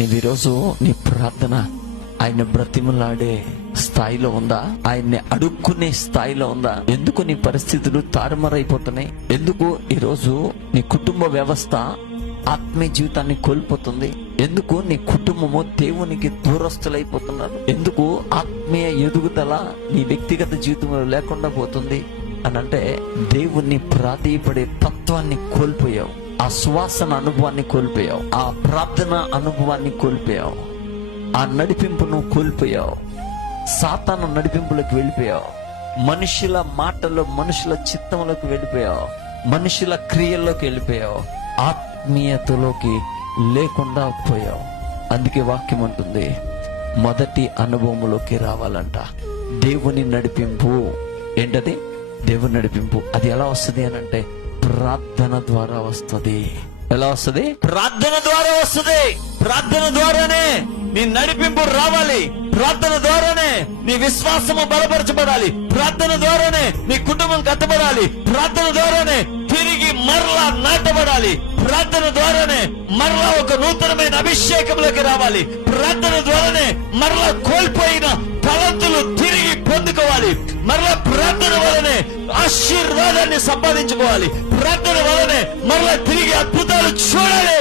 నీవు ఈరోజు నీ ప్రార్థన ఆయన బ్రతిమలాడే స్థాయిలో ఉందా? ఆయన్ని అడుక్కునే స్థాయిలో ఉందా? ఎందుకు నీ పరిస్థితులు తారుమారైపోతున్నాయి? ఎందుకు ఈరోజు నీ కుటుంబ వ్యవస్థ ఆత్మీయ జీవితాన్ని కోల్పోతుంది? ఎందుకు నీ కుటుంబము దేవునికి దూరస్తులైపోతున్నారు? ఎందుకు ఆత్మీయ ఎదుగుదల నీ వ్యక్తిగత జీవితంలో లేకుండా పోతుంది అని అంటే, దేవుణ్ణి ప్రాధేయపడే తత్వాన్ని కోల్పోయావు, ఆ సువాసన అనుభవాన్ని కోల్పోయావు, ఆ ప్రార్థన అనుభవాన్ని కోల్పోయావు, ఆ నడిపింపును కోల్పోయావు, సాతాను నడిపింపులకు వెళ్ళిపోయావు, మనుషుల మాటల్లో మనుషుల చిత్తంలోకి వెళ్ళిపోయావు, మనుషుల క్రియల్లోకి వెళ్ళిపోయావు, ఆత్మీయతలోకి లేకుండా పోయావు. అందుకే వాక్యం అంటుంది, మొదటి అనుభవంలోకి రావాలంట. దేవుని నడిపింపు ఏంటది? దేవుని నడిపింపు అది ఎలా వస్తుంది అని అంటే, ప్రార్థన ద్వారా వస్తుంది. ఎలా వస్తుంది? ప్రార్థన ద్వారా వస్తుంది. ప్రార్థన ద్వారానే నీ నడిపింపు రావాలి. ప్రార్థన ద్వారానే నీ విశ్వాసము బలపరచబడాలి. ప్రార్థన ద్వారానే నీ కుటుంబం కట్టబడాలి. ప్రార్థన ద్వారానే తిరిగి మరలా నాటబడాలి. ప్రార్థన ద్వారానే మరలా ఒక నూతనమైన అభిషేకంలోకి రావాలి. ప్రార్థన ద్వారానే మరలా కోల్పోయిన తలంతులు తిరిగి పొందుకోవాలి. మరలా ప్రార్థన వలనే ఆశీర్వాదాన్ని సంపాదించుకోవాలి. ప్రార్థన వలనే మరలా తిరిగి అద్భుతాలు చూడాలి.